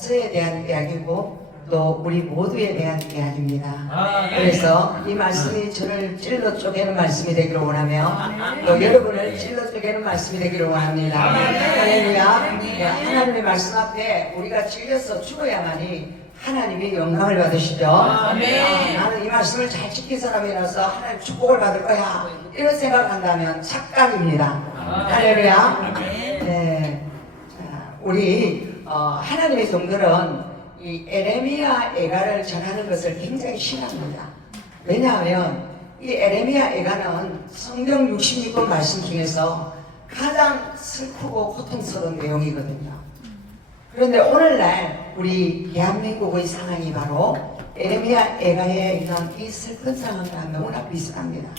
저에 대한 이야기고 또 우리 모두에 대한 이야기입니다. 그래서 이 말씀이 저를 찔러 쪼개는 말씀이 되기를 원하며 또 여러분을 찔러 쪼개는 말씀이 되기를 원합니다. 할렐루야. 네, 하나님의 말씀 앞에 우리가 찔려서 죽어야만이 하나님이 영광을 받으시죠. 나는 이 말씀을 잘 지킨 사람이라서 하나님 축복을 받을 거야, 이런 생각을 한다면 착각입니다. 할렐루야. 네. 자, 우리 하나님의 종들은 이 에레미야 애가를 전하는 것을 굉장히 싫어합니다. 왜냐하면 이 에레미야 애가는 성경 66권 말씀 중에서 가장 슬프고 고통스러운 내용이거든요. 그런데 오늘날 우리 대한민국의 상황이 바로 에레미야 애가에 있는 이 슬픈 상황과 너무나 비슷합니다.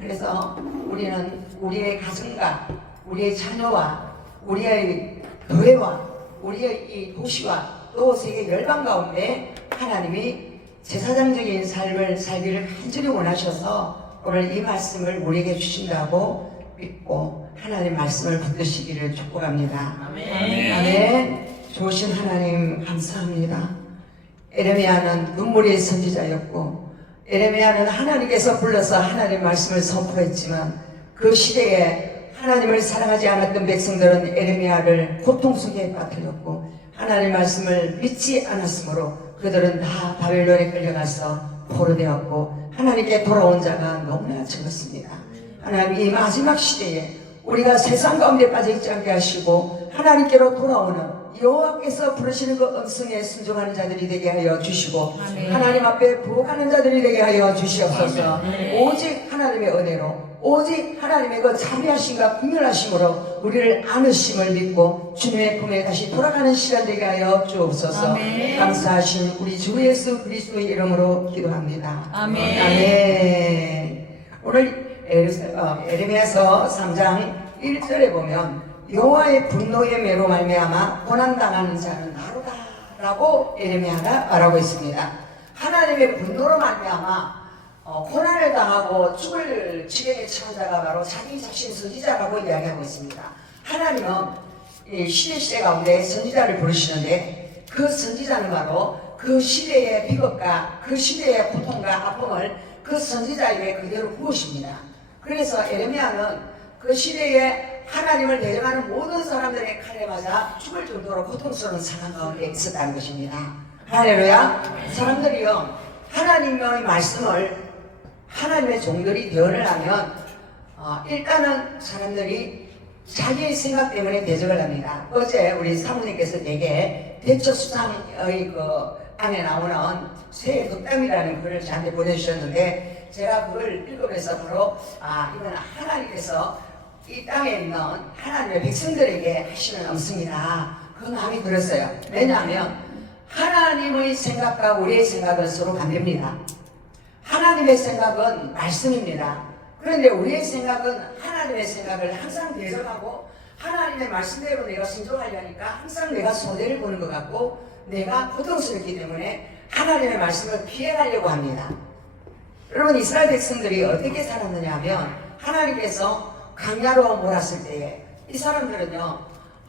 그래서 우리는 우리의 가정과 우리의 자녀와 우리의 교회와 우리의 이 도시와 또 세계 열방 가운데 하나님이 제사장적인 삶을 살기를 간절히 원하셔서 오늘 이 말씀을 우리에게 주신다고 믿고 하나님 말씀을 붙드시기를 축복합니다. 아멘. 좋으신 하나님 감사합니다. 에레미야는 눈물의 선지자였고 에레미야는 하나님께서 불러서 하나님 말씀을 선포했지만 그 시대에 하나님을 사랑하지 않았던 백성들은 에레미야를 고통 속에 빠뜨렸고 하나님 말씀을 믿지 않았으므로 그들은 다 바벨론에 끌려가서 포로되었고 하나님께 돌아온 자가 너무나 적었습니다. 하나님 이 마지막 시대에 우리가 세상 가운데 빠져있지 않게 하시고 하나님께로 돌아오는 여호와께서 부르시는 그 음성에 순종하는 자들이 되게 하여 주시고 하나님 앞에 부복하는 자들이 되게 하여 주시옵소서. 오직 하나님의 은혜로 오직 하나님의 그 자비하심과 긍휼하심으로 우리를 안으심을 믿고 주님의 품에 다시 돌아가는 시간 되게 하여 주옵소서. 감사하신 우리 주 예수 그리스도의 이름으로 기도합니다. 아멘. 오늘 에레미야서 3장 1절에 보면 여호와의 분노의 매로 말미암아 고난당하는 자는 나로다 라고 에레미야가 말하고 있습니다. 하나님의 분노로 말미암아 고난을 당하고 죽을 지경에 처한 자가 바로 자기 자신 선지자라고 이야기하고 있습니다. 하나님은 이 시대 가운데 선지자를 부르시는데 그 선지자는 바로 그 시대의 비극과 그 시대의 고통과 아픔을 그 선지자에게 그대로 부으십니다. 그래서 에레미야는 그 시대에 하나님을 대적하는 모든 사람들의 칼에 맞아 죽을 정도로 고통스러운 상황 가운데 있었다는 것입니다. 할렐루야. 사람들이요 하나님의 말씀을 하나님의 종들이 대언을 하면 일단은 사람들이 자기의 생각 때문에 대적을 합니다. 어제 우리 사모님께서 되게 대처수상의 그 안에 나오는 새 덕담이라는 글을 저한테 보내주셨는데 제가 그걸 읽으면서 바로 이건 하나님께서 이 땅에 있는 하나님의 백성들에게 하시는 음성이다, 그 마음이 들었어요. 왜냐하면 하나님의 생각과 우리의 생각은 서로 반대입니다. 하나님의 생각은 말씀입니다. 그런데 우리의 생각은 하나님의 생각을 항상 대적하고 하나님의 말씀대로 내가 순종하려니까 항상 내가 손해를 보는 것 같고 내가 고통스럽기 때문에 하나님의 말씀을 피해가려고 합니다. 여러분 이스라엘 백성들이 어떻게 살았느냐 하면 하나님께서 강야로 몰았을 때에 이 사람들은요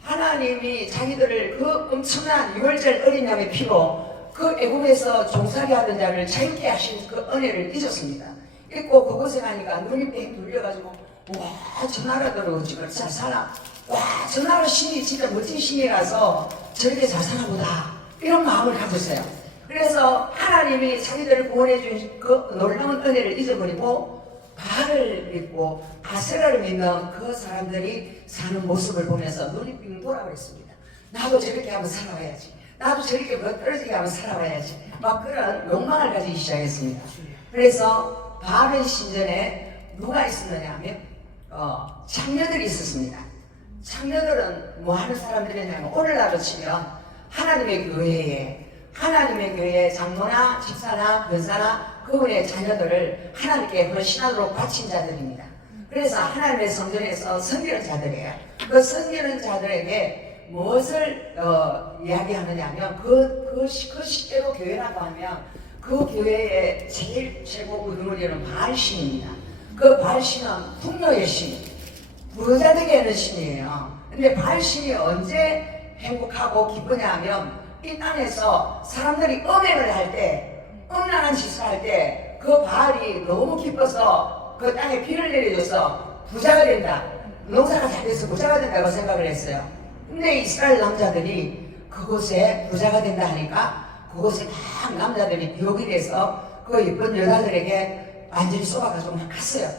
하나님이 자기들을 그 엄청난 유월절 어린 양의 피로 그 애굽에서 종살이 하던 자를 자유케 하신 그 은혜를 잊었습니다. 잊고 그곳에 가니까 눈이 뺑 돌려가지고 와 저 나라대로 지금 잘 살아, 와 저 나라 신이 진짜 멋진 신이라서 저렇게 잘 사나보다 이런 마음을 갖고 있어요. 그래서 하나님이 자기들을 구원해 주신 그 놀라운 은혜를 잊어버리고 바알을 믿고 아세라를 믿는 그 사람들이 사는 모습을 보면서 눈이 빙 돌아버렸습니다. 나도 저렇게 한번 살아봐야지, 나도 저렇게 떨어지게 한번 살아봐야지, 막 그런 욕망을 가지기 시작했습니다. 그래서 바알의 신전에 누가 있었느냐 하면 창녀들이 있었습니다. 창녀들은 뭐 하는 사람들이냐면 오늘날로 치면 하나님의 교회에 장로나 집사나 권사나 그분의 자녀들을 하나님께 헌신하도록 바친 자들입니다. 그래서 하나님의 성전에서 섬기는 자들이에요. 그 섬기는 자들에게 무엇을 이야기하느냐 하면 그 시대로 교회라고 하면 그 교회의 제일 최고 우두머리는 바알신입니다. 그 바알신은 풍요의 신, 부자 되게 하는 신이에요. 근데 바알신이 언제 행복하고 기쁘냐 하면 이 땅에서 사람들이 음행을 할 때, 음란한 짓을 할 때 그 바알이 너무 기뻐서 그 땅에 비를 내려줘서 부자가 된다, 농사가 잘 돼서 부자가 된다고 생각을 했어요. 근데 이스라엘 남자들이 그곳에 부자가 된다 하니까 그곳에 막 남자들이 유혹이 돼서 그 예쁜 여자들에게 완전히 쏘아가지고 막 갔어요.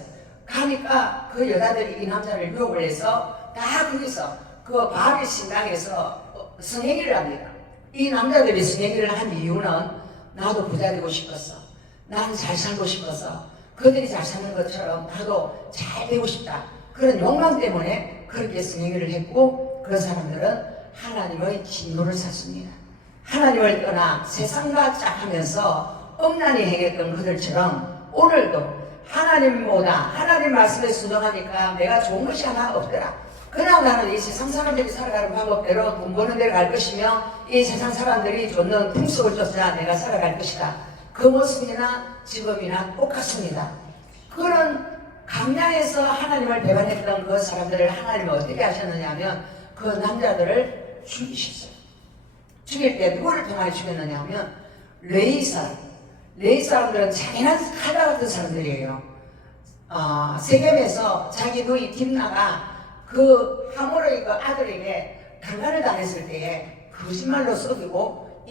가니까 그 여자들이 이 남자를 유혹을 해서 다 거기서 그 바알의 신당에서 성행위를 합니다. 이 남자들이 성행위를 한 이유는 나도 부자 되고 싶었어, 나는 잘 살고 싶어서, 그들이 잘 사는 것처럼 나도 잘 되고 싶다, 그런 욕망 때문에 그렇게 성행위를 했고, 그 사람들은 하나님의 진노를 샀습니다. 하나님을 떠나 세상과 짝하면서 음란히 행했던 그들처럼 오늘도 하나님보다 하나님 말씀에 순종하니까 내가 좋은 것이 하나 없더라, 그냥 나는 이 세상 사람들이 살아가는 방법대로 돈 버는 데를 갈 것이며 이 세상 사람들이 줬는 풍속을 쫓아 내가 살아갈 것이다, 그 모습이나 직업이나 똑같습니다. 그런 감량에서 하나님을 배반했던 그 사람들을 하나님은 어떻게 하셨느냐 하면 그 남자들을 죽이셨어요. 죽일 때 누구를 통하여 죽였느냐 하면 레위 사람들은 잔인한 칼라 같은 사람들이에요. 세겜에서 자기 누이 딥나가 그 하모르의 그 아들에게 강간을 당했을 때에 거짓말로 속이고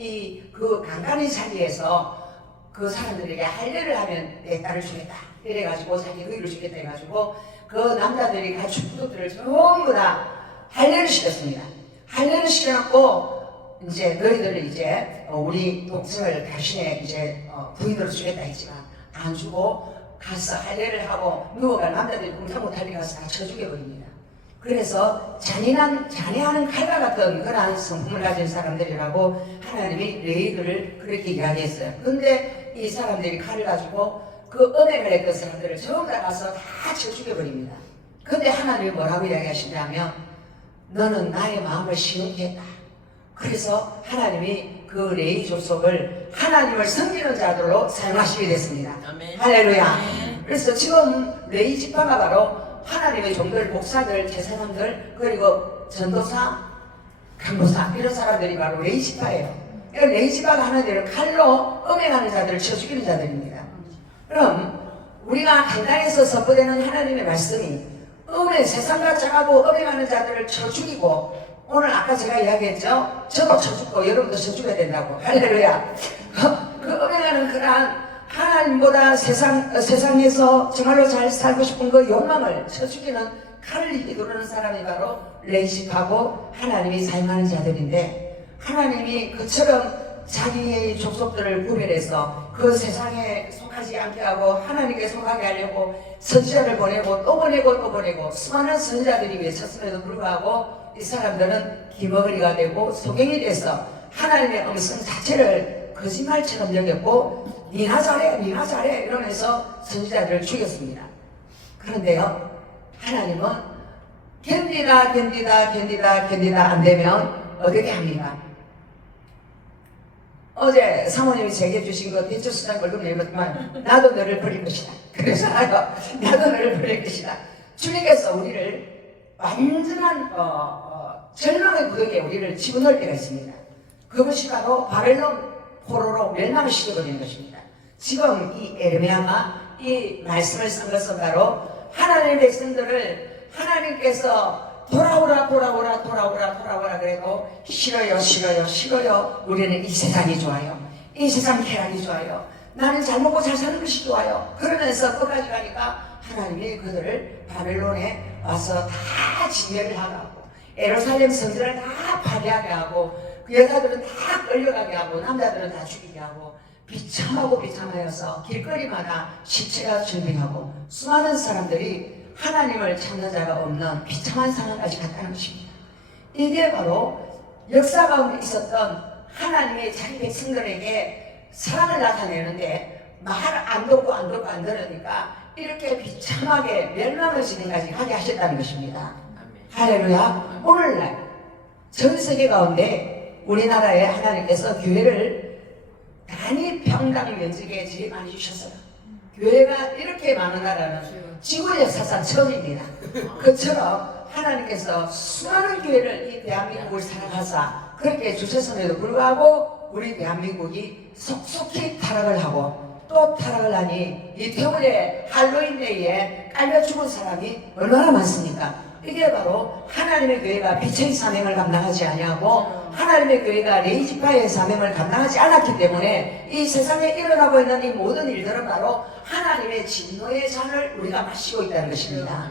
그 강간의 자리에서 그 사람들에게 할례를 하면 내 딸을 주겠다 이래가지고 자기 누이를 주겠다 해가지고 그 남자들이 가축 부족들을 전부 다 할례를 시켰습니다. 할례를 시켜놓고 이제 너희들을 이제 우리 동생을 당신의 이제 부인으로 주겠다 했지만 안 주고 가서 할례를 하고 누워가 남자들이 공사 못할 때 가서 다 쳐 죽여버립니다. 그래서 잔인하는 칼과 같은 그러한 성품을 가진 사람들이라고 하나님이 레위들을 그렇게 이야기했어요. 그런데 이 사람들이 칼을 가지고 그 은행을 했던 사람들을 전부 다 가서 다 쳐 죽여버립니다. 그런데 하나님이 뭐라고 이야기하시냐면 너는 나의 마음을 시원케 했다. 그래서 하나님이 그 레위 족속을 하나님을 섬기는 자들로 사용하시게 됐습니다. 아멘. 할렐루야. 아멘. 그래서 지금 레위 지파가 바로 하나님의 종들, 목사들, 제사장들, 그리고 전도사, 간보사 이런 사람들이 바로 레위 지파예요. 그러니까 레위 지파가 하는 일은 칼로 음행하는 자들을 쳐 죽이는 자들입니다. 그럼 우리가 간단해서 선포되는 하나님의 말씀이 세상과 짝하고 음행하는 자들을 쳐 죽이고, 오늘 아까 제가 이야기했죠? 저도 쳐 죽고 여러분도 쳐 죽여야 된다고. 할렐루야. 그 음행하는 그러한 하나님보다 세상에서 정말로 잘 살고 싶은 그 욕망을 쳐 죽이는 칼을 휘두르는 사람이 바로 레위지파고 하나님이 사용하는 자들인데, 하나님이 그처럼 자기의 족속들을 구별해서 그 세상에 속하지 않게 하고 하나님께 속하게 하려고 선지자를 보내고 또 보내고 또 보내고 수많은 선지자들이 외쳤음에도 불구하고 이 사람들은 기머거리가 되고 소경이 돼서 하나님의 음성 자체를 거짓말처럼 여겼고 니나 잘해 이러면서 선지자들을 죽였습니다. 그런데요, 하나님은 견디다 안 되면 어떻게 합니까? 어제 사모님이 제게 주신 거 대처수단 월급 내었지만 나도 너를 버릴 것이다. 그래서 나도 너를 버릴 것이다. 주님께서 우리를 완전한 절망의 구덩이에 우리를 집어넣을 때가 있습니다. 그것이 바로 바벨론 포로로 멸망을 시켜버리는 것입니다. 지금 이 에르미야가 이 말씀을 쓴 것은 바로 하나님의 백성들을 하나님께서 돌아오라 그래도 싫어요. 우리는 이 세상이 좋아요. 이 세상 쾌락이 좋아요. 나는 잘 먹고 잘 사는 것이 좋아요. 그러면서 끝까지 가니까 하나님이 그들을 바벨론에 와서 다 진멸을 하고 예루살렘 성전을 다 파괴하게 하고 그 여자들은 다 끌려가게 하고 남자들은 다 죽이게 하고 비참하여서 길거리마다 시체가 준비하고 수많은 사람들이 하나님을 찾는 자가 없는 비참한 상황까지 갔다는 것입니다. 이게 바로 역사 가운데 있었던 하나님의 자기 백성들에게 사랑을 나타내는데 말 안 듣고 안 들으니까 이렇게 비참하게 멸망을 진행까지 하게 하셨다는 것입니다. 할렐루야. 오늘날 전 세계 가운데 우리나라에 하나님께서 교회를 단위 평당 면적에 제일 많이 주셨어요. 교회가 이렇게 많은 나라는 지구 역사상 처음입니다. 그처럼 하나님께서 수많은 교회를 이 대한민국을 사랑하사 그렇게 주셨음에도 불구하고 우리 대한민국이 속속히 타락을 하고 또 타락을 하니 이 태울에 할로윈데이에 깔려 죽은 사람이 얼마나 많습니까? 이게 바로 하나님의 교회가 빛의 사명을 감당하지 아니하고 하나님의 교회가 레이지파의 사명을 감당하지 않았기 때문에 이 세상에 일어나고 있는 이 모든 일들은 바로 하나님의 진노의 잔을 우리가 마시고 있다는 것입니다.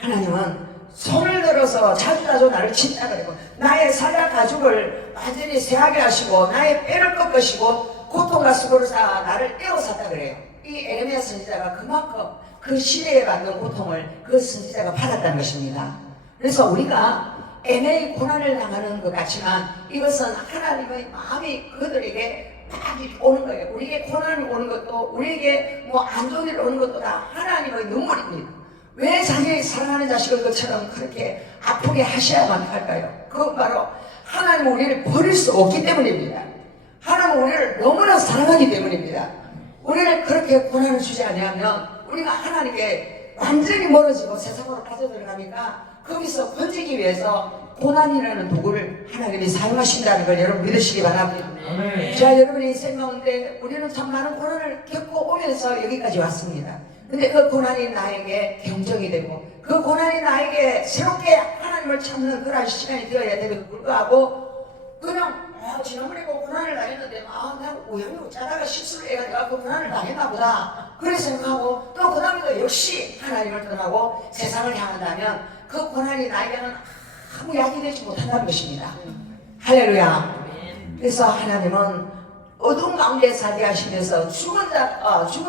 하나님은 손을 들어서 자주자주 나를 친다 그리고 나의 사자 가죽을 완전히 새하게 하시고 나의 뼈를 꺾으시고 고통과 수고를 쌓아 나를 에워쌌다 그래요. 이 에레미야 선지자가 그만큼 그 시대에 받는 고통을 그 선지자가 받았다는 것입니다. 그래서 우리가 애매히 고난을 당하는 것 같지만 이것은 하나님의 마음이 그들에게 막 오는 거예요. 우리에게 고난이 오는 것도 우리에게 뭐 안 좋은 일 오는 것도 다 하나님의 눈물입니다. 왜 자기 사랑하는 자식을 그처럼 그렇게 아프게 하셔야만 할까요? 그건 바로 하나님은 우리를 버릴 수 없기 때문입니다. 하나님은 우리를 너무나 사랑하기 때문입니다. 우리를 그렇게 고난을 주지 아니하면 우리가 하나님께 완전히 멀어지고 세상으로 빠져들어가니까 거기서 건지기 위해서 고난이라는 도구를 하나님이 사용하신다는 걸 여러분 믿으시기 바랍니다. 자, 여러분의 인생 가운데 우리는 참 많은 고난을 겪고 오면서 여기까지 왔습니다. 근데 그 고난이 나에게 경정이 되고 그 고난이 나에게 새롭게 하나님을 찾는 그런 시간이 되어야 되고 불구하고 그냥 지난번에 그 고난을 당했는데 난 우연히 짜다가 실수를 해가지고 그 고난을 당했나 보다 그렇게 생각하고 또 그 다음에도 역시 하나님을 떠나고 세상을 향한다면 그 고난이 나에게는 아무 약이 되지 못한다는 것입니다. 할렐루야. 그래서 하나님은 어두운 가운데 살게 하시면서 죽은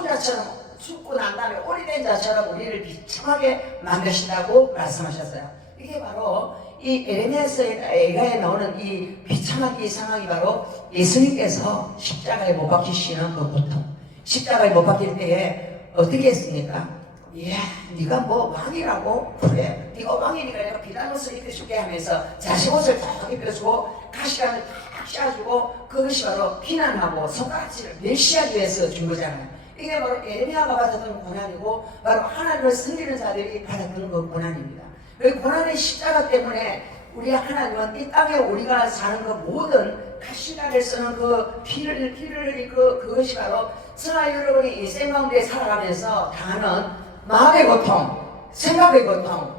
자처럼 죽고 난 다음에 오래된 자처럼 우리를 비참하게 만드신다고 말씀하셨어요. 이게 바로 이 에레미야서에 나오는 이 비참한 이 상황이 바로 예수님께서 십자가에 못 박히시는 그 고통. 십자가에 못 박힐 때에 어떻게 했습니까? 이야, 네가 뭐 왕이라고? 그래, 네가 왕이니까 내가 비단 옷을 입혀줄게 하면서 자식 옷을 딱 입혀주고 가시관을 딱 씌워주고 그것이 바로 비난하고 손가락질을 멸시하기 위해서 준 거잖아요. 이게 바로 에레미야가 받았던 고난이고 바로 하나님을 섬기는 자들이 받았던 그 고난입니다. 그 고난의 십자가 때문에 우리 하나님은 이 땅에 우리가 사는 그 모든 가시관을 쓰는 그 피를 흘린 그것이 바로 저와 여러분이 인생 가운데 살아가면서 당하는 마음의 고통, 생각의 고통.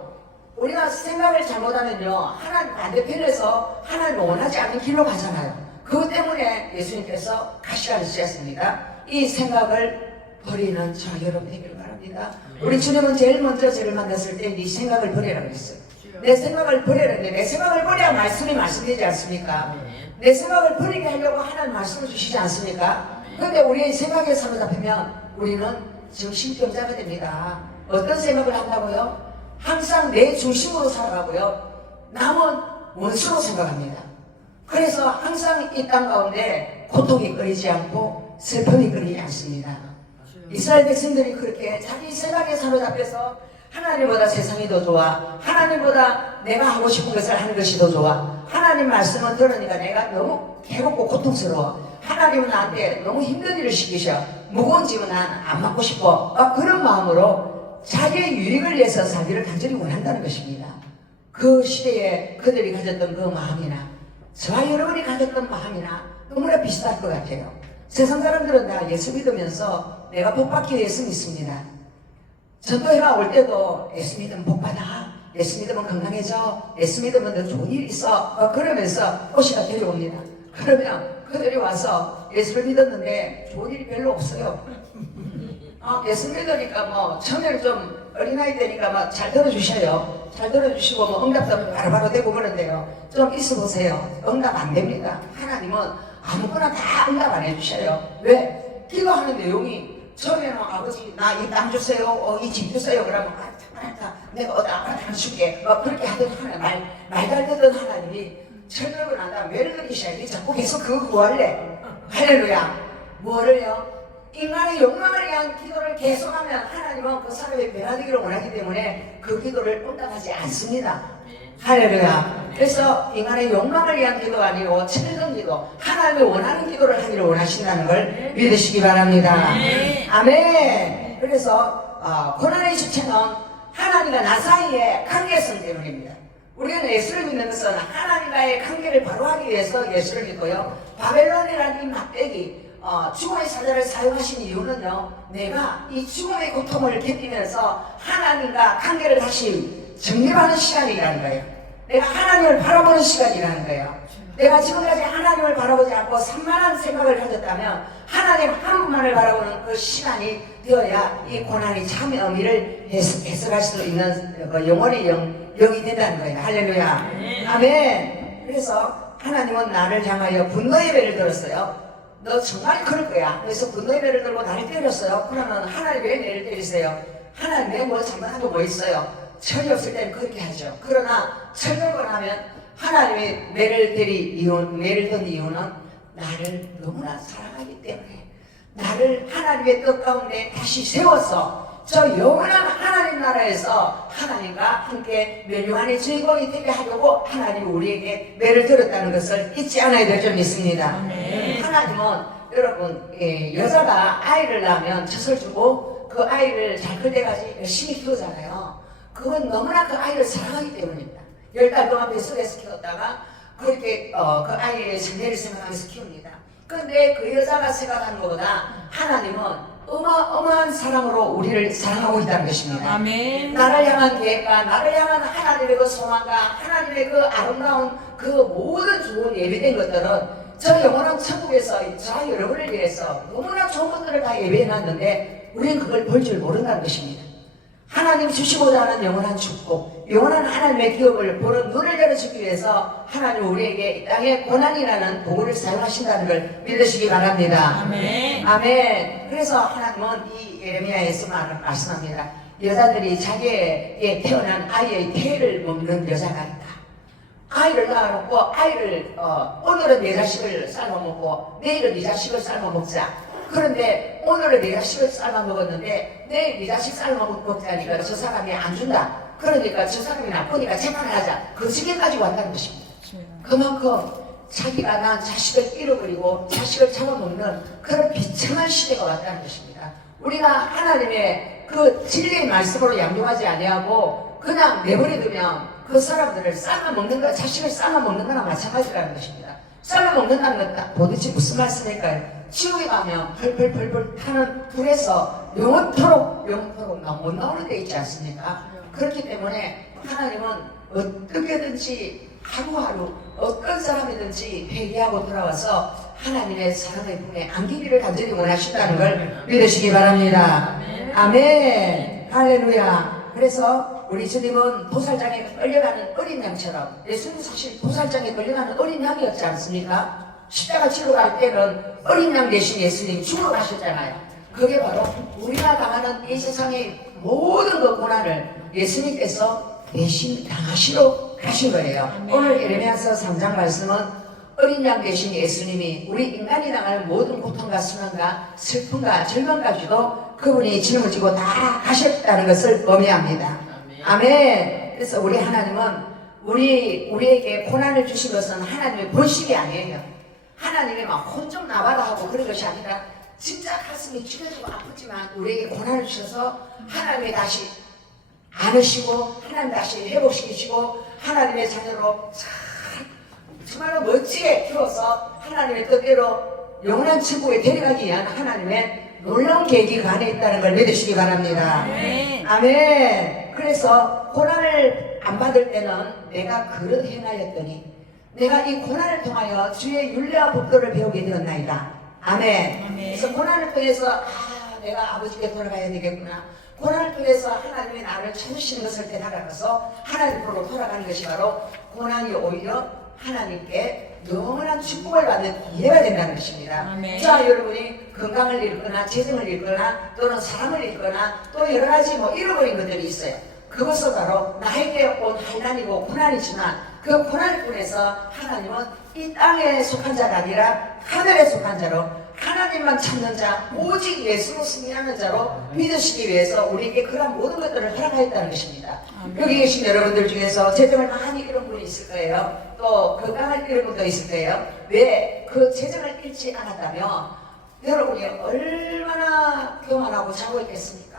우리가 생각을 잘못하면요 하나님 반대편에서 하나님을 원하지 않는 길로 가잖아요. 그것 때문에 예수님께서 가시관을 쓰셨습니다. 이 생각을 버리는 저와 여러분 되기를 바랍니다. 우리 주님은 제일 먼저 저를 만났을 때 네 생각을 버리라고 했어요. 내 생각을 버리는데 내 생각을 버려야 말씀이 말씀되지 않습니까? 내 생각을 버리게 하려고 하나님 말씀을 주시지 않습니까? 그런데 우리의 생각에 사로잡히면 우리는 정신병자가 됩니다. 어떤 생각을 한다고요? 항상 내 중심으로 살아가고요. 남은 원수로 생각합니다. 그래서 항상 이 땅 가운데 고통이 끊이지 않고 슬픔이 끊이지 않습니다. 이스라엘 백성들이 그렇게 자기 생각에 사로잡혀서 하나님보다 세상이 더 좋아, 하나님보다 내가 하고 싶은 것을 하는 것이 더 좋아, 하나님 말씀을 들으니까 내가 너무 괴롭고 고통스러워, 하나님은 나한테 너무 힘든 일을 시키셔, 무거운 짐은 난 안 맡고 싶어, 그런 마음으로 자기의 유익을 위해서 살기를 간절히 원한다는 것입니다. 그 시대에 그들이 가졌던 그 마음이나 저와 여러분이 가졌던 마음이나 너무나 비슷할 것 같아요. 세상 사람들은 다 예수 믿으면서 내가 복 받기 위해서 믿습니다. 전도회가 올 때도 예수 믿으면 복 받아, 예수 믿으면 건강해져, 예수 믿으면 더 좋은 일 있어, 그러면서 꼬시가 데려옵니다. 그러면 그들이 와서 예수를 믿었는데 좋은 일이 별로 없어요. 예수 믿으니까 뭐 처음에는 좀 어린아이 되니까 막 잘 들어주셔요. 잘 들어주시고 뭐 응답도 바로바로 되고 그러는데요. 좀 있어보세요. 응답 안 됩니다. 하나님은 아무거나 다 응답 안 해주셔요. 왜? 기도하는 내용이 처음에는 아버지 나 이 땅 주세요, 이 집 주세요. 그러면 알았다, 내가 아무나 줄게. 그렇게 하던 하나님, 말 잘 듣던 하나님이 철들고 난 다음 매를 느끼셔야지 자꾸 계속 그거 구할래. 할렐루야. 뭐를요? 인간의 욕망을 위한 기도를 계속하면 하나님은 그 사람의 변화되기를 원하기 때문에 그 기도를 응답하지 않습니다. 할렐루야. 그래서 인간의 욕망을 위한 기도가 아니고 철든 기도, 하나님이 원하는 기도를 하기를 원하신다는 걸 믿으시기 바랍니다. 아멘. 그래서 고난의 주체는 하나님과 나 사이의 관계성 때문입니다. 우리는 예수를 믿는 것은 하나님과의 관계를 바로 하기 위해서 예수를 믿고요. 바벨론이라는 이 막대기 죽음의 사자를 사용하신 이유는요, 내가 이 죽음의 고통을 겪으면서 하나님과 관계를 다시 정립하는 시간이라는 거예요. 내가 하나님을 바라보는 시간이라는 거예요. 내가 지금까지 하나님을 바라보지 않고 산만한 생각을 가졌다면 하나님 한 분만을 바라보는 그 시간이 되어야 이 고난이 참의 의미를 해석할 수 있는 영혼의 영이 된다는 거예요. 할렐루야. 아멘. 그래서 하나님은 나를 향하여 분노의 배를 들었어요. 너 정말 그럴 거야. 그래서 분노의 배를 들고 나를 때렸어요. 그러면 하나님 왜 내를 때리세요? 하나님 왜 뭐 잘못한 거 뭐 있어요? 철이 없을 때는 그렇게 하죠. 그러나 철들고 나면 하나님이 매를 든 이유는 나를 너무나 사랑하기 때문에 나를 하나님의 뜻 가운데 다시 세워서 저 영원한 하나님 나라에서 하나님과 함께 멸류관의 주인공이 되게 하려고 하나님이 우리에게 매를 들었다는 것을 잊지 않아야 될 줄 믿습니다. 하나님은 여러분 여자가 아이를 낳으면 젖을 주고 그 아이를 잘 클 때까지 열심히 키우잖아요. 그건 너무나 그 아이를 사랑하기 때문입니다. 10달 동안 뱃속에서 키웠다가 그렇게 그 아이의 장래를 생각하면서 키웁니다. 그런데 그 여자가 생각하는 것보다 하나님은 어마어마한 사랑으로 우리를 사랑하고 있다는 것입니다. 아멘. 나를 향한 계획과 나를 향한 하나님의 그 소망과 하나님의 그 아름다운 그 모든 좋은 예비된 것들은 저 영원한 천국에서 저 여러분을 위해서 너무나 좋은 것들을 다 예비해놨는데 우리는 그걸 볼 줄 모른다는 것입니다. 하나님 주시고자 하는 영원한 축복, 영원한 하나님의 기업을 보는 눈을 열어주기 위해서 하나님 우리에게 이 땅에 고난이라는 도구를 사용하신다는 걸 믿으시기 바랍니다. 아멘. 아멘. 그래서 하나님은 이 예레미야에서 말씀합니다. 여자들이 자기에게 태어난 아이의 태를 먹는 여자가 있다. 아이를 낳아놓고 아이를 오늘은 내 자식을 삶아먹고 내일은 네 자식을 삶아먹자. 그런데 오늘은 내 자식을 삶아먹었는데 내일 네 자식 삶아먹자니까 저 사람이 안 준다. 그러니까 저 사람이 나쁘니까 재판을 하자. 그 지경까지 왔다는 것입니다. 그만큼 자기가 낳은 자식을 잃어버리고 자식을 잡아먹는 그런 비참한 시대가 왔다는 것입니다. 우리가 하나님의 그 진리의 말씀으로 양육하지 아니하고 그냥 내버려두면 그 사람들을 삶아먹는 거, 자식을 삶아먹는 거나 마찬가지라는 것입니다. 삶아먹는다는 건 도대체 무슨 말씀일까요? 지옥에 가면 펄펄펄펄 타는 불에서 영원토록 못 나오는 데 있지 않습니까? 그렇기 때문에 하나님은 어떻게든지 하루하루 어떤 사람이든지 회개하고 돌아와서 하나님의 사랑의 품에 안기기를 간절히 원하신다는 걸 믿으시기 바랍니다. 아멘. 할렐루야. 그래서 우리 주님은 도살장에 끌려가는 어린 양처럼, 예수님 사실 도살장에 끌려가는 어린 양이었지 않습니까? 십자가 지러 갈 때는 어린 양 대신 예수님 죽으러 가셨잖아요. 그게 바로 우리가 당하는 이 세상의 모든 그 고난을 예수님께서 대신 당하시러 가신 거예요. 오늘 예레미야서 3장 말씀은 어린 양 대신 예수님이 우리 인간이 당하는 모든 고통과 수난과 슬픔과 절망까지도 그분이 짊어지고 다 가셨다는 것을 의미합니다. 아멘. 그래서 우리 하나님은 우리에게 고난을 주신 것은 하나님의 본식이 아니에요. 하나님이 막 혼 좀 나봐라 하고 그런 것이 아니라 진짜 가슴이 찢어지고 아프지만 우리에게 고난을 주셔서 하나님이 다시 안으시고 하나님 다시 회복시키시고 하나님의 자녀로 정말로 멋지게 키워서 하나님의 뜻대로 영원한 천국에 데려가기 위한 하나님의 놀라운 계획이 그 안에 있다는 걸 믿으시기 바랍니다. 아멘. 그래서 고난을 안 받을 때는 내가 그릇 행하였더니 내가 이 고난을 통하여 주의 율례와 법도를 배우게 되었나이다. 아멘. 그래서 고난을 통해서 내가 아버지께 돌아가야 되겠구나. 고난을 통해서 하나님이 나를 찾으시는 것을 되살아가서 하나님으로 돌아가는 것이 바로 고난이 오히려 하나님께 영원한 축복을 받는 기회가 된다는 것입니다. 자, 여러분이 건강을 잃거나 재정을 잃거나 또는 사람을 잃거나 또 여러 가지 잃어버린 것들이 있어요. 그것은 바로 나에게 온 환난이고 고난이지만 그 고난을 통해서 하나님은 이 땅에 속한 자가 아니라 하늘에 속한 자로 하나님만 찾는 자, 오직 예수로 승리하는 자로 믿으시기 위해서 우리에게 그런 모든 것들을 허락하였다는 것입니다. 여기 계신 여러분들 중에서 재정을 많이 잃은 분이 있을 거예요. 또 건강을 잃은 분도 있을 거예요. 왜 그 재정을 잃지 않았다면 여러분이 얼마나 교만하고 자고 있겠습니까?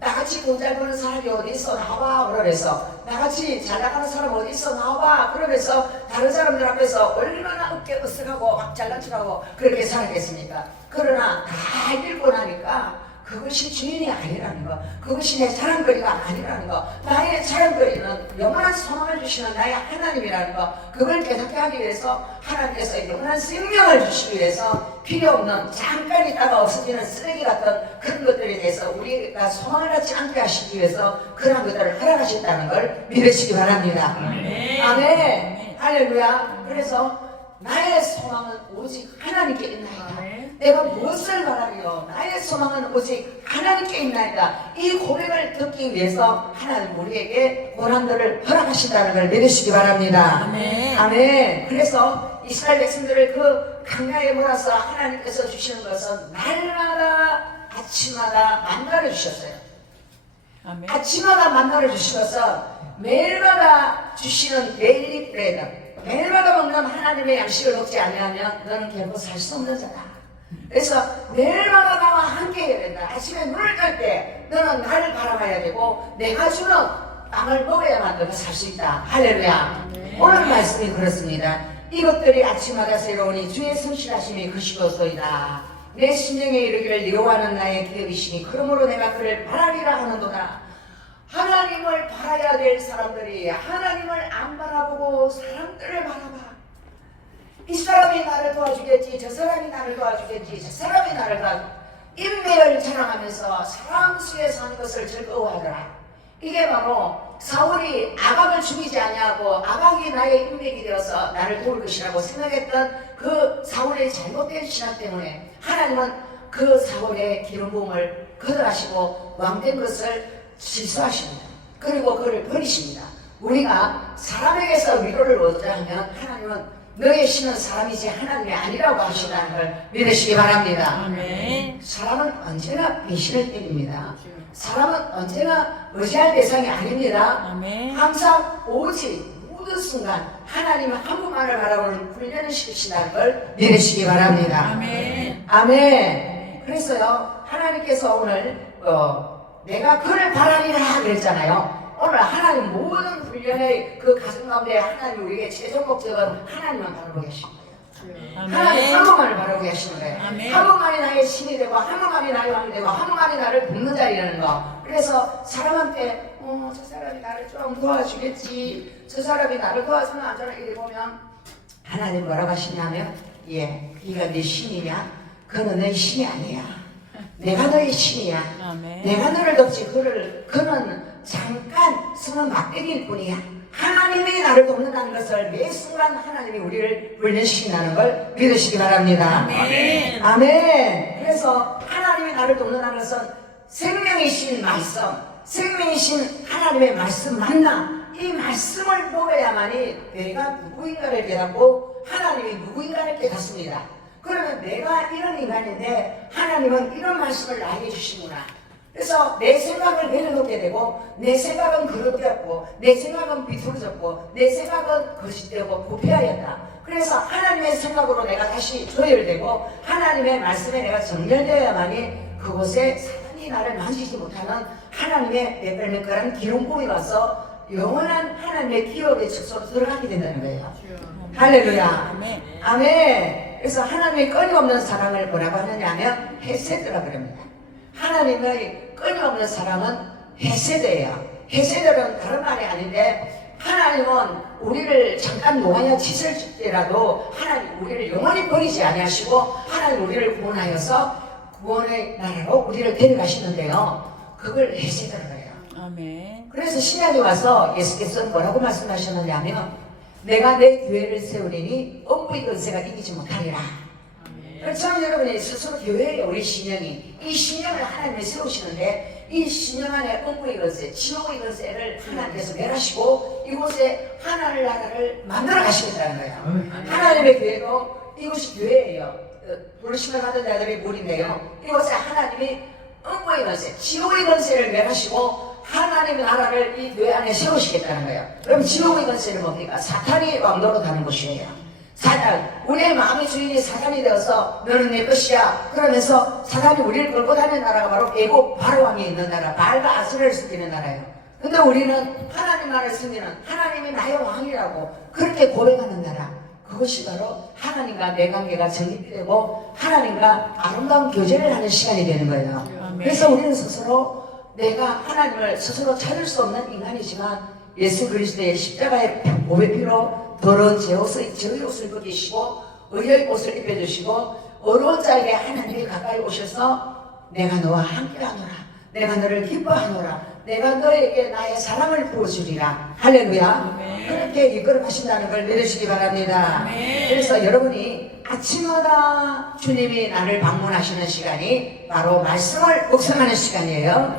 나같이 돈 잘 버는 사람이 어디 있어 나와 그러면서 나같이 잘 나가는 사람 어디 있어 나와 그러면서 다른 사람들 앞에서 얼마나 어깨 으쓱하고 막 잘난 척하고 그렇게 살았겠습니까? 그러나 다 읽고 나니까 그것이 주인이 아니라는 거, 그것이 내 자랑거리가 아니라는 거, 나의 자랑거리는 영원한 소망을 주시는 나의 하나님이라는 거, 그걸 깨닫게 하기 위해서 하나님께서 영원한 생명을 주시기 위해서 필요 없는 잠깐 있다가 없어지는 쓰레기 같은 그런 것들에 대해서 우리가 소망을 갖지 않게 하시기 위해서 그런 것들을 허락하셨다는 걸 믿으시기 바랍니다. 아멘. 아멘. 할렐루야. 그래서 나의 소망은 오직 하나님께 있나이다. 내가 무엇을 바라며 나의 소망은 오직 하나님께 있나이다. 이 고백을 듣기 위해서 하나님 우리에게 고난들을 허락하신다는 걸 믿으시기 바랍니다. 아멘. 아멘. 그래서 이스라엘 백성들을 그 강야에 몰아서 하나님께서 주시는 것은 날마다 아침마다 만나를 주셨어요. 아멘. 아침마다 만나를 주시면서 매일마다 주시는 데일리 브레드, 매일마다 먹는 하나님의 양식을 먹지 않으면 너는 결코 살 수 없는 자다. 그래서 매일마다 나와 함께 해야 된다. 아침에 눈을 뜰 때 너는 나를 바라봐야 되고 내가 주는 빵을 먹어야만 너가 살 수 있다. 할렐루야. 오늘 말씀이 그렇습니다. 이것들이 아침마다 새로우니 주의 성실하심이 그시로소이다. 내 심령에 이르기를 여호와는 나의 기업이시니 그러므로 내가 그를 바라리라 하는도다. 하나님을 바라야 될 사람들이 하나님을 안 바라보고 사람들을 바라봐. 이 사람이 나를 도와주겠지, 저 사람이 나를 도와주겠지, 저 사람이 나를 도와주겠지. 인맥을 자랑하면서 사람 수에 사는 것을 즐거워하더라. 이게 바로 사울이 아각을 죽이지 아니하고 아각이 나의 인맥이 되어서 나를 도울 것이라고 생각했던 그 사울의 잘못된 신앙 때문에 하나님은 그 사울의 기름 부음을 거절하시고 왕된 것을 실수하십니다. 그리고 그를 버리십니다. 우리가 사람에게서 위로를 얻자 하면 하나님은 너의 신은 사람이지 하나님이 아니라고 하신다는 걸 믿으시기 바랍니다. 아멘. 사람은 언제나 배신을 때립니다. 사람은 언제나 의지할 대상이 아닙니다. 아멘. 항상 오직 모든 순간 하나님은 한 분만을 바라보는 훈련을 시키신다는 걸 믿으시기 바랍니다. 아멘. 아멘. 그래서요 하나님께서 오늘 내가 그를 바라리라 그랬잖아요. 오늘 하나님 모든 훈련의 그 가정 가운데 하나님 우리에게 최종 목적은 하나님만 바라보게 하시는 거예요. 하나님 한 분만을 바라보게 하시는 거예요. 아멘. 한 분만이 나의 신이 되고 한 분만이 나의 왕이 되고 한 분만이 나를 돕는 자리라는 거. 그래서 사람한테 저 사람이 나를 좀 도와주겠지, 저 사람이 나를 도와주면 안 되나 이래 보면 하나님 뭐라고 하시냐면 네가 네 신이냐? 그는 내 신이 아니야. 내가 너의 신이야. 아멘. 내가 너를 돕지 그는 잠깐 쓰는 막대기일 뿐이야. 하나님이 나를 돕는다는 것을 매 순간 하나님이 우리를 훈련시킨다는 걸 믿으시기 바랍니다. 아멘. 아멘. 그래서 하나님이 나를 돕는다는 것은 생명이신 말씀, 생명이신 하나님의 말씀 만나 이 말씀을 먹어야만이 내가 누구인가를 깨닫고 하나님이 누구인가를 깨닫습니다. 그러면 내가 이런 인간인데 하나님은 이런 말씀을 나에게 주시구나. 그래서 내 생각을 내려놓게 되고 내 생각은 그릇되었고 내 생각은 비틀어졌고 내 생각은 거짓되고 부패하였다. 그래서 하나님의 생각으로 내가 다시 조율되고 하나님의 말씀에 내가 정렬되어야만이 그곳에 사단이 나를 만지지 못하는 하나님의 매끌매끌한 기름부음이 와서 영원한 하나님의 기업의 축소로 들어가게 된다는 거예요. 할렐루야. 아멘. 아멘. 그래서 하나님의 끊임없는 사랑을 뭐라고 하느냐 하면 헤세드라 그럽니다. 하나님의 끊임없는 사랑은 헤세드예요. 헤세드는 다른 말이 아닌데 하나님은 우리를 잠깐 노하여 찢을 때라도 하나님 우리를 영원히 버리지 아니하시고 하나님 우리를 구원하여서 구원의 나라로 우리를 데려가시는데요. 그걸 헤세드라고 해요. 아멘. 그래서 신약에 와서 예수께서는 뭐라고 말씀하셨느냐면 내가 내 교회를 세우리니 엄부의 권세가 이기지 못하리라. 그렇지만 여러분이 스스로 교회의 우리 신령이 이 신령을 하나님이 세우시는데 이 신령 안에 엄부의 권세, 지옥의 권세를 하나님께서 멸하시고 이곳에 하나님 나라를 만들어 가시겠다는 거예요. 하나님의 교회도 이곳이 교회예요. 부르심을 받은 자들의 무리인데요. 이곳에 하나님이 엄부의 권세, 지옥의 권세를 멸하시고 하나님의 나라를 이 교회 안에 세우시겠다는 거예요. 그럼 지옥의 권세는 뭡니까? 사탄이 왕도로 가는 곳이에요. 사탄, 우리 우리의 마음의 주인이 사단이 되어서 너는 내 것이야 그러면서 사단이 우리를 끌고 다니는 나라가 바로 애굽 바로왕이 있는 나라, 바알과 아스라엘을 섬기는 나라예요. 근데 우리는 하나님만을 섬기는, 하나님이 나의 왕이라고 그렇게 고백하는 나라, 그것이 바로 하나님과 내 관계가 정립되고 하나님과 아름다운 교제를 하는 시간이 되는 거예요. 그래서 우리는 스스로 내가 하나님을 스스로 찾을 수 없는 인간이지만 예수 그리스도의 십자가의 보배 피로 더러운 제 옷을 벗기시고 의의 옷을 입혀주시고 어려운 자에게 하나님이 가까이 오셔서 내가 너와 함께하노라, 내가 너를 기뻐하노라, 내가 너에게 나의 사랑을 부어주리라. 할렐루야. 그렇게 이끌어 가신다는 걸 믿으시기 바랍니다. 그래서 여러분이 아침마다 주님이 나를 방문하시는 시간이 바로 말씀을 묵상하는 시간이에요.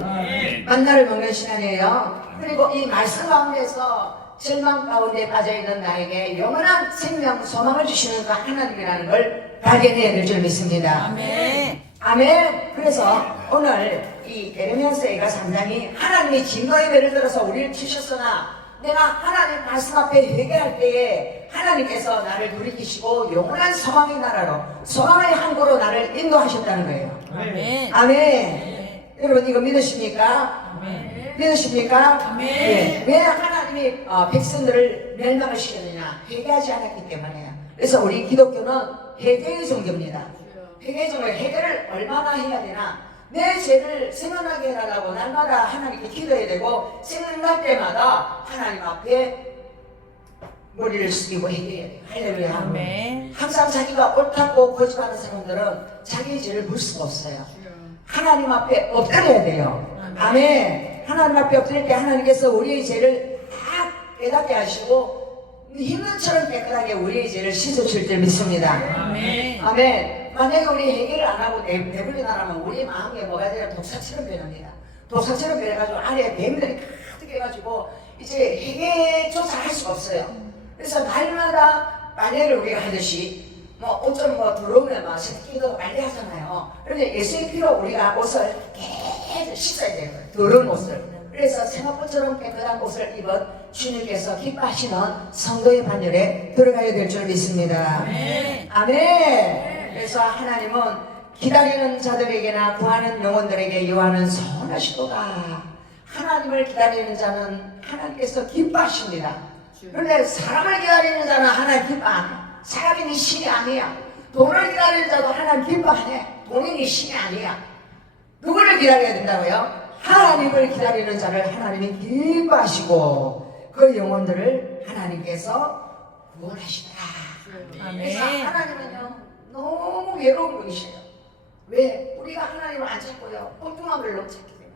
만나를 먹는 시간이에요. 그리고 이 말씀 가운데서 절망 가운데 빠져있는 나에게 영원한 생명, 소망을 주시는 그 하나님이라는 걸 발견해야 될 줄 믿습니다. 아멘. 아멘. 그래서 오늘 이 에레미야서 3장이 하나님이 진노의 배를 들어서 우리를 치셨으나 내가 하나님 말씀 앞에 회개할 때에 하나님께서 나를 돌이키시고 영원한 소망의 나라로, 소망의 항구로 나를 인도하셨다는 거예요. 아멘. 아멘. 여러분 이거 믿으십니까? 아멘. 믿으십니까? 아멘. 예. 왜 하나님이 백성들을 멸망을 시켰느냐? 회개하지 않았기 때문에요. 그래서 우리 기독교는 회개의 종교입니다. 회개의 종교, 회개를 얼마나 해야 되나? 내 죄를 생각나게 해달라고 날마다 하나님께 기도해야 되고 생각날 때마다 하나님 앞에 머리를 숙이고 회개해야 돼요. 할렐루야. 아멘. 항상 자기가 옳다고 고집하는 사람들은 자기의 죄를 물 수가 없어요. 하나님 앞에 엎드려야 돼요. 아멘. 하나님 앞에 엎드릴 때 하나님께서 우리의 죄를 다 깨닫게 하시고 흰눈처럼 깨끗하게 우리의 죄를 씻어줄 줄 믿습니다. 아멘. 아멘. 만약에 우리 회개를 안 하고 내버리나라면 우리 마음에 뭐가 되냐 독사처럼 변합니다. 독사처럼 변해가지고 안에 뱀들이 가득 해가지고 이제 회개조차 할 수가 없어요. 그래서 날마다 빨래를 우리가 하듯이 옷 좀 들어오면 막 세탁기도 빨래 하잖아요. 그런데 예수의 피로 우리가 옷을 계속 씻어야 돼요. 더러운 옷을. 그래서 생화포처럼 깨끗한 옷을 입은 주님께서 기뻐하시는 성도의 반열에 들어가야 될 줄 믿습니다. 아멘. 아멘. 그래서 하나님은 기다리는 자들에게나 구하는 영혼들에게 요하는 선하시도다. 하나님을 기다리는 자는 하나님께서 기뻐하십니다. 그런데 사람을 기다리는 자는 하나님 기뻐 안 해. 사람이 네 신이 아니야. 돈을 기다리는 자도 하나님 기뻐 안 해. 돈이 네 신이 아니야. 누구를 기다려야 된다고요? 하나님을 기다리는 자를 하나님이 기뻐하시고 그 영혼들을 하나님께서 구원하시더라. 그래서 아멘. 하나님은요 너무 외로운 분이셔요. 왜? 우리가 하나님을 안 찾고요 엉뚱함을 너무 찾기 때문에.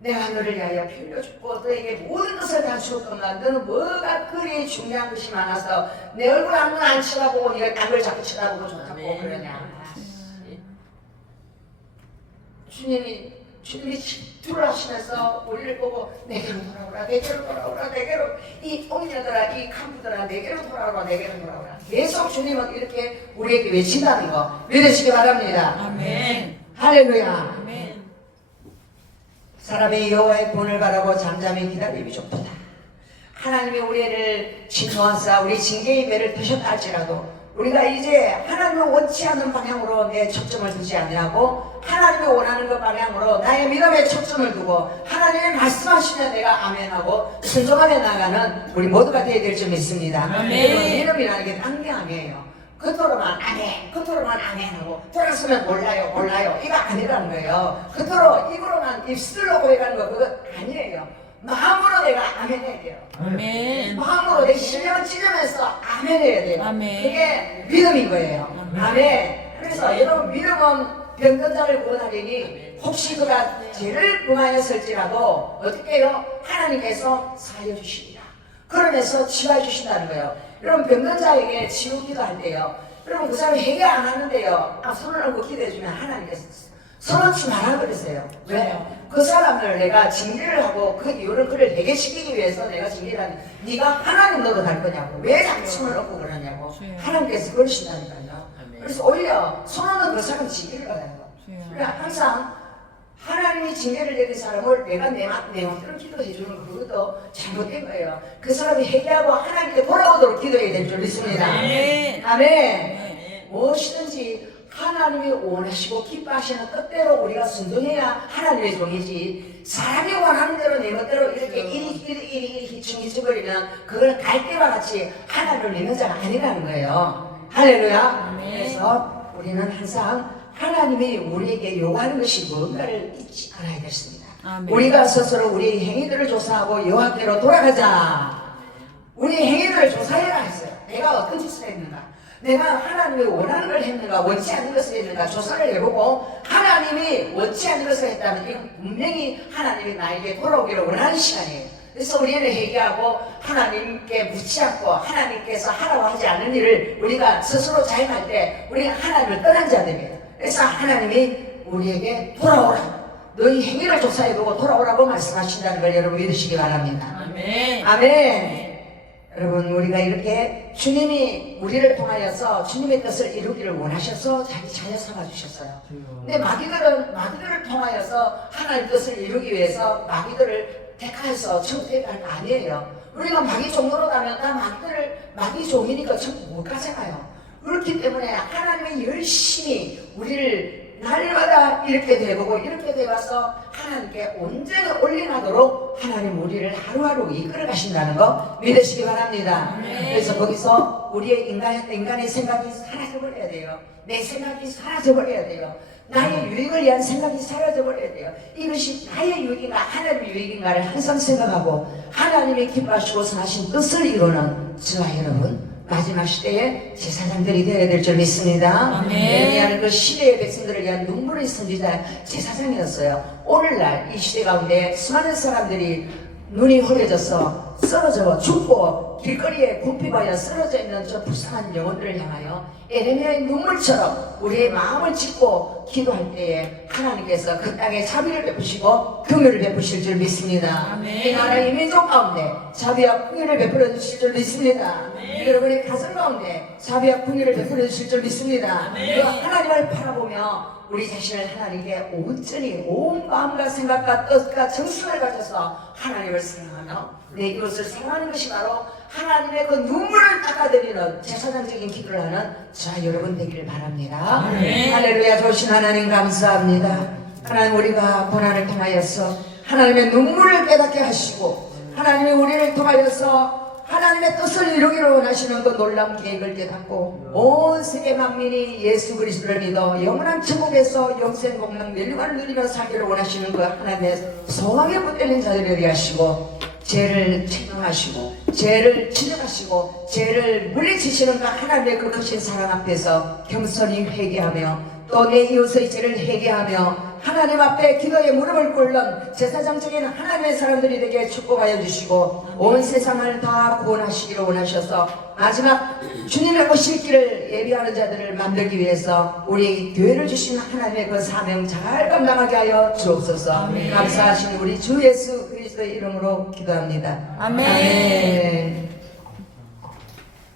내가 너를 위하여 피 흘려 죽고 너에게 모든 것을 다 주었건만 너는 뭐가 그리 중요한 것이 많아서 내 얼굴 한 번 안 쳐다보고 네가 딴 걸 자꾸 쳐다보고 좋다고 그러냐. 주님이 질투를 하시면서 우리를 보고 내게로 돌아오라, 내게로 돌아오라, 내게로 이 옹녀들아, 이 캄프들아, 내게로 돌아오라, 내게로 돌아오라. 계속 주님은 이렇게 우리에게 외친다는 거 믿으시기 바랍니다. 아멘. 할렐루야. 아멘. 사람의 여호와의 본을 바라고 잠잠히 기다림이 좋도다. 하나님이 우리를 진노하사 우리 징계의 매를 드셨다 할지라도 우리가 이제 하나님을 원치 않는 방향으로 내 초점을 두지 아니하고 하나님이 원하는 그 방향으로 나의 믿음에 초점을 두고 하나님이 말씀하시면 내가 아멘하고 순종하며 나가는 우리 모두가 되어야 될 줄 믿습니다. 아멘. 믿음이라는 게 딴 게 아니에요. 겉으로만 아멘, 겉으로만 아멘하고 돌아서면 몰라요 이거 아니라는 거예요. 겉으로 입으로만 입술로 고백하는 거 그거 아니에요. 마음으로 내가 아멘 해야 돼요. 아멘. 마음으로 내 심령을 찢으면서 아멘 해야 돼요. 아멘. 그게 믿음인 거예요. 아멘. 그래서 여러분 믿음은 병든 자를 구원하리니 혹시 그가 죄를 범하였을지라도 어떻게 해요? 하나님께서 살려주시리라. 그러면서 치유해 주신다는 거예요. 여러분 병든 자에게 치유 기도할 때요. 여러분 그 사람이 회개 안 하는데요. 손을 얹고 기도해주면 하나님께서 손 얹지 말아 그러세요. 왜요? 그 사람을 내가 징계를 하고 그 이유를 그를 해결시키기 위해서 내가 징계를 하는 네가 하나님 너도 갈 거냐고 왜 자꾸 손을 얹고 그러냐고 하나님께서 그러신다니까요. 그래서 오히려 손 얹는 그 사람 징계를 받아요. 그러니까 항상 하나님이 징계를 내린 사람을 내가 내 마음대로 기도해 주는 거 그것도 잘못된 거예요. 그 사람이 회개하고 하나님께 돌아오도록 기도해야 될 줄 믿습니다. 아멘. 아멘. 무엇이든지 하나님이 원하시고 기뻐하시는 뜻대로 우리가 순종해야 하나님의 종이지, 사람이 원하는 대로 내 멋대로 이렇게 이리 희충희충거리면 그걸 갈대와 같이 하나님을 믿는 자가 아니라는 거예요. 할렐루야. 그래서 우리는 항상 하나님이 우리에게 요구하는 것이 뭔가를 잊지 않아야겠습니다. 아멘. 우리가 스스로 우리의 행위들을 조사하고 여호와께로 돌아가자. 우리 행위들을 조사해라 했어요. 내가 어떤 짓을 했는가, 내가 하나님이 원하는 걸 했는가, 원치 않는 것을 했는가 조사를 해보고, 하나님이 원치 않는 것을 했다면 이건 분명히 하나님이 나에게 돌아오기를 원하는 시간이에요. 그래서 우리는 회개하고 하나님께 묻지 않고 하나님께서 하라고 하지 않는 일을 우리가 스스로 자행할 때 우리가 하나님을 떠난 자들이에요. 그래서 하나님이 우리에게 돌아오라, 너희 행위를 조사해보고 돌아오라고 말씀하신다는 걸 여러분 믿으시기 바랍니다. 아멘. 아멘. 여러분, 우리가 이렇게 주님이 우리를 통하여서 주님의 뜻을 이루기를 원하셔서 자기 자녀 삼아주셨어요. 근데 마귀들을 통하여서 하나님의 뜻을 이루기 위해서 마귀들을 택하여서 천국에 갈 거 아니에요. 우리가 마귀 종로로 가면 다 마귀 종이니까 천국 못 가잖아요. 그렇기 때문에 하나님이 열심히 우리를 날마다 이렇게 되보고 이렇게 되어서 하나님께 온전히 올인하도록 하나님 우리를 하루하루 이끌어 가신다는 거 믿으시기 바랍니다. 그래서 거기서 우리의 인간의 생각이 사라져버려야 돼요. 내 생각이 사라져버려야 돼요. 나의 유익을 위한 생각이 사라져버려야 돼요. 이것이 나의 유익인가 하나님의 유익인가를 항상 생각하고 하나님이 기뻐하시고 사신 뜻을 이루는 저와 여러분 마지막 시대에 제사장들이 되어야 될 줄 믿습니다. 예레미야는 그 시대의 백성들을 위한 눈물의 선지자 제사장이었어요. 오늘날 이 시대 가운데 수많은 사람들이 눈이 흐려져서 쓰러져 죽고 길거리에 굽히바여 쓰러져 있는 저 불쌍한 영혼들을 향하여 예레미야의 눈물처럼 우리의 마음을 짚고 기도할 때에 하나님께서 그 땅에 자비를 베푸시고 긍휼을 베푸실 줄 믿습니다. 이 나라의 민족 가운데 자비와 긍휼을 베풀어 주실 줄 믿습니다. 여러분의 가정 가운데 자비와 긍휼을 베풀어 주실 줄 믿습니다. 그 하나님을 바라보며 우리 자신을 하나님께 온전히 온 마음과 생각과 뜻과 정신을 가져서 하나님을 사랑하며 내 이웃을 사랑하는 것이 바로 하나님의 그 눈물을 닦아드리는 제사장적인 기도를 하는 자 여러분 되기를 바랍니다. 할렐루야. 좋으신 하나님 감사합니다. 하나님, 우리가 고난을 통하여서 하나님의 눈물을 깨닫게 하시고 하나님의 우리를 통하여서 하나님의 뜻을 이루기를 원하시는 그 놀라운 계획을 깨닫고 온 세계 만민이 예수 그리스도를 믿어 영원한 천국에서 영생 공명 멸류관을 누리며 살기를 원하시는 그 하나님의 소망에 붙들린 자들이 되게 하시고 죄를 책망하시고 죄를 지적하시고 죄를 물리치시는 그 하나님의 그 크신 사랑 앞에서 겸손히 회개하며 또 내 이웃의 죄를 회개하며 하나님 앞에 기도에 무릎을 꿇는 제사장적인 하나님의 사람들이 되게 축복하여 주시고 온 세상을 다 구원하시기를 원하셔서 마지막 주님의 오실 길을 예비하는 자들을 만들기 위해서 우리 교회를 주신 하나님의 그 사명 잘 감당하게 하여 주옵소서. 감사하신 우리 주 예수 그리스도의 이름으로 기도합니다. 아멘. 아멘.